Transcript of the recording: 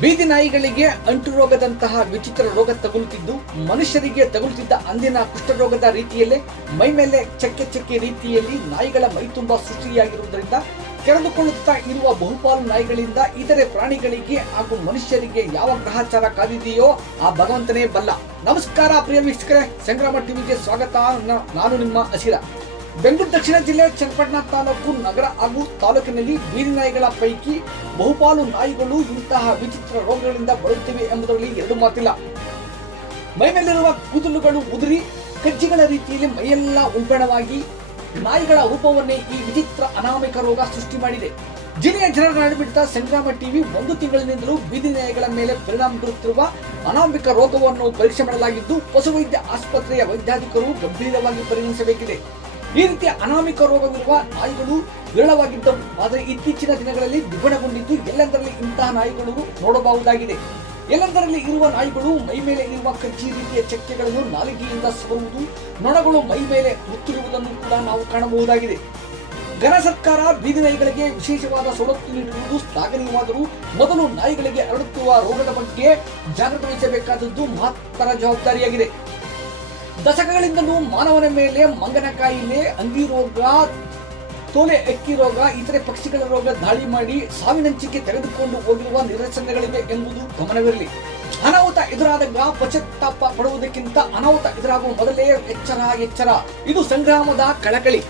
ಬೀದಿ ನಾಯಿಗಳಿಗೆ ಅಂಟು ರೋಗದಂತಹ ವಿಚಿತ್ರ ರೋಗ ತಗುಲುತ್ತಿದ್ದು ಮನುಷ್ಯರಿಗೆ ತಗುಲುತ್ತಿದ್ದ ಅಂದಿನ ಕುಷ್ಠರೋಗದ ರೀತಿಯಲ್ಲೇ ಮೈ ಮೇಲೆ ಚಕ್ಕೆ ರೀತಿಯಲ್ಲಿ ನಾಯಿಗಳ ಮೈ ತುಂಬಾ ಸೃಷ್ಟಿಯಾಗಿರುವುದರಿಂದ ಕೆರೆದುಕೊಳ್ಳುತ್ತಾ ಇರುವ ಬಹುಪಾಲು ನಾಯಿಗಳಿಂದ ಇತರೆ ಪ್ರಾಣಿಗಳಿಗೆ ಹಾಗೂ ಮನುಷ್ಯರಿಗೆ ಯಾವ ಗ್ರಹಚಾರ ಕಾದಿದೆಯೋ ಆ ಭಗವಂತನೇ ಬಲ್ಲ. ನಮಸ್ಕಾರ ಪ್ರಿಯ ವೀಕ್ಷಕರೇ, ಸಂಗ್ರಾಮ ಟಿವಿಗೆ ಸ್ವಾಗತ. ನಾನು ನಿಮ್ಮ ಅಸಿರ. ಬೆಂಗಳೂರು ದಕ್ಷಿಣ ಜಿಲ್ಲೆ ಚನ್ನಪಟ್ಟಣ ತಾಲೂಕು ನಗರ ಹಾಗೂ ತಾಲೂಕಿನಲ್ಲಿ ಬೀದಿ ನಾಯಿಗಳ ಪೈಕಿ ಬಹುಪಾಲು ನಾಯಿಗಳು ಇಂತಹ ವಿಚಿತ್ರ ರೋಗಗಳಿಂದ ಬಳಲುತ್ತಿವೆ ಎಂಬುದರಲ್ಲಿ ಎರಡು ಮಾತಿಲ್ಲ. ಮೈಮೇಲಿರುವ ಕೂದಲುಗಳು ಉದುರಿ ಕಜ್ಜಿಗಳ ರೀತಿಯಲ್ಲಿ ಮೈಯೆಲ್ಲ ಉಲ್ಬಣವಾಗಿ ನಾಯಿಗಳ ರೂಪವನ್ನೇ ಈ ವಿಚಿತ್ರ ಅನಾಮಿಕ ರೋಗ ಸೃಷ್ಟಿ ಮಾಡಿದೆ. ಜಿಲ್ಲೆಯ ಜನರ ನಡುಬಿಡ್ತ ಸಂಗ್ರಾಮ ಟಿವಿ ಒಂದು ತಿಂಗಳಿನಿಂದಲೂ ಬೀದಿ ನಾಯಿಗಳ ಮೇಲೆ ಪರಿಣಾಮ ಬೀರುತ್ತಿರುವ ಅನಾಮಿಕ ರೋಗವನ್ನು ಪರೀಕ್ಷೆ ಮಾಡಲಾಗಿದ್ದು ಪಶುವೈದ್ಯ ಆಸ್ಪತ್ರೆಯ ವೈದ್ಯಾಧಿಕಾರಿಗಳು ಗಂಭೀರವಾಗಿ ಪರಿಗಣಿಸಬೇಕಿದೆ. ಈ ರೀತಿಯ ಅನಾಮಿಕ ರೋಗವಿರುವ ನಾಯಿಗಳು ವಿರಳವಾಗಿದ್ದವು, ಆದರೆ ಇತ್ತೀಚಿನ ದಿನಗಳಲ್ಲಿ ದ್ವಿಗುಣಗೊಂಡಿದ್ದು ಎಲ್ಲೆಂದರಲ್ಲಿ ಇಂತಹ ನಾಯಿಗಳು ನೋಡಬಹುದಾಗಿದೆ. ಎಲ್ಲೆಂದರಲ್ಲಿ ಇರುವ ನಾಯಿಗಳು ಮೈ ಮೇಲೆ ಇರುವ ಕಜ್ಜಿ ರೀತಿಯ ಚಕ್ಕೆಗಳನ್ನು ನಾಲಿಗೆಯಿಂದ ಸವರುವುದು, ನೊಣಗಳು ಮೈ ಮೇಲೆ ಮುತ್ತಿರುವುದನ್ನು ಕೂಡ ನಾವು ಕಾಣಬಹುದಾಗಿದೆ. ಘನ ಸರ್ಕಾರ ಬೀದಿ ನಾಯಿಗಳಿಗೆ ವಿಶೇಷವಾದ ಸವಲತ್ತು ನೀಡಿರುವುದು ಶ್ಲಾಘನೀಯವಾದರೂ ಮೊದಲು ನಾಯಿಗಳಿಗೆ ಹರಡುತ್ತಿರುವ ರೋಗದ ಬಗ್ಗೆ ಜಾಗೃತಿ ವಹಿಸಬೇಕಾದದ್ದು ಮಹತ್ತರ ಜವಾಬ್ದಾರಿಯಾಗಿದೆ. ದಶಕಗಳಿಂದಲೂ ಮಾನವನ ಮೇಲೆ ಮಂಗನ ಕಾಯಿಲೆ, ಹಂದಿ ರೋಗ, ತೋಲೆ ಅಕ್ಕಿ ರೋಗ, ಇತರೆ ಪಕ್ಷಿಗಳ ರೋಗ ದಾಳಿ ಮಾಡಿ ಸಾವಿನಂಚಿಕೆ ತೆಗೆದುಕೊಂಡು ಹೋಗಿರುವ ನಿದರ್ಶನಗಳಿವೆ ಎಂಬುದು ಗಮನವಿರಲಿ. ಅನಾಹುತ ಎದುರಾದಾಗ ಪಶ್ಚಾತ್ತಾಪ ಪಡುವುದಕ್ಕಿಂತ ಅನಾಹುತ ಎದುರಾಗುವ ಮೊದಲೇ ಎಚ್ಚರ. ಇದು ಸಂಗ್ರಾಮದ ಕಳಕಳಿ.